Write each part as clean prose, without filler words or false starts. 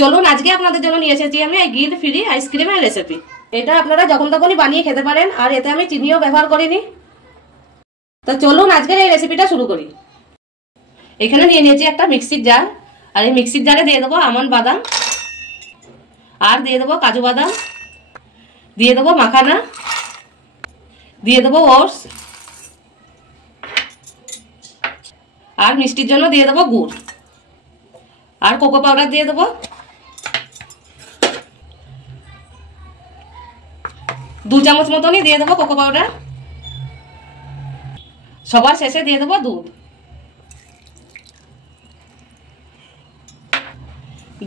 চলুন আজকে আপনাদের জন্য নিয়ে এসেছি আমি এই গিল্ট ফ্রি আইসক্রিমের রেসিপি। এটা আপনারা যখন তখনই বানিয়ে খেতে পারেন, আর এতে আমি চিনিও ব্যবহার করিনি। তো চলুন আজকের এই রেসিপিটা শুরু করি। এখানে নিয়ে নিয়েছি একটা মিক্সির জার, আর এই মিক্সির জারে দিয়ে দেবো আমন্ড বাদাম, আর দিয়ে দেবো কাজু বাদাম, দিয়ে দেবো মাখানা, দিয়ে দেবো ওটস, আর মিষ্টির জন্য দিয়ে দেবো গুড়, আর কোকো পাউডার দিয়ে দেবো 2 চামচ মতনই দিয়ে দেবো কোকো পাউডার। সবার শেষে দিয়ে দেবো দুধ,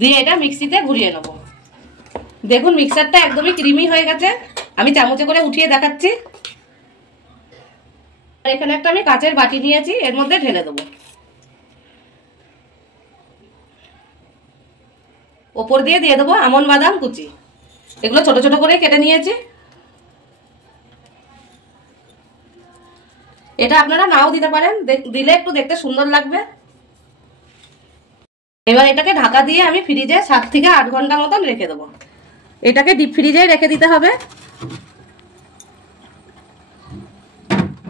দিয়ে এটা মিক্সিতে ঘুরিয়ে নেব। দেখুন মিক্সারটা একদমই ক্রিমি হয়ে গেছে, আমি চামচে করে উঠিয়ে দেখাচ্ছি। এখানে একটা আমি কাচের বাটি নিয়েছি, এর মধ্যে ঢেলে দেবো। ওপর দিয়ে দেবো আমন্ড বাদাম কুচি, এগুলো ছোট ছোট করে কেটে নিয়েছি। এটা আপনারা নাও দিতে পারেন, দিলে একটু দেখতে সুন্দর লাগবে। এবার এটাকে ঢাকা দিয়ে আমি ফ্রিজে 7 থেকে 8 ঘন্টা মতন রেখে দেবো। এটাকে ডিপ ফ্রিজে রেখে দিতে হবে।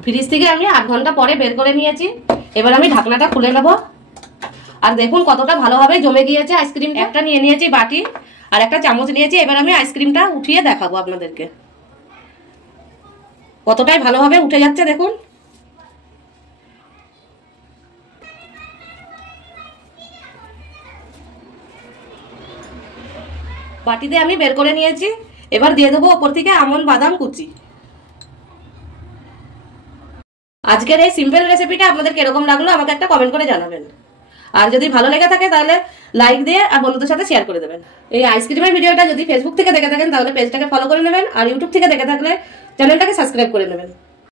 ফ্রিজ থেকে আমি 8 ঘন্টা পরে বের করে নিয়েছি। এবার আমি ঢাকনাটা খুলে নেব। আর দেখুন কতটা ভালোভাবে জমে গিয়েছে আইসক্রিমটা। একটা নিয়ে নিয়েছি বাটি, আর একটা চামচ নিয়েছি। এবার আমি আইসক্রিমটা উঠিয়ে দেখাবো আপনাদেরকে, কতটাই ভালোভাবে উঠে যাচ্ছে দেখুন। বাটিতে আমি বের করে নিয়েছি। এবার দিয়ে দেবো ওপর থেকে আমন্ড বাদাম কুচি। আজকের এই সিম্পল রেসিপিটা আপনাদের কিরকম লাগলো আমাকে একটা কমেন্ট করে জানাবেন। আর যদি ভালো লেগে থাকে তাহলে লাইক দিয়ে আর বন্ধুদের সাথে শেয়ার করে দেবেন। এই আইসক্রিমের ভিডিওটা যদি ফেসবুক থেকে দেখে থাকেন তাহলে পেজটাকে ফলো করে নেবেন, আর ইউটিউব থেকে দেখে থাকলে চ্যানেলটাকে সাবস্ক্রাইব করে নেবেন।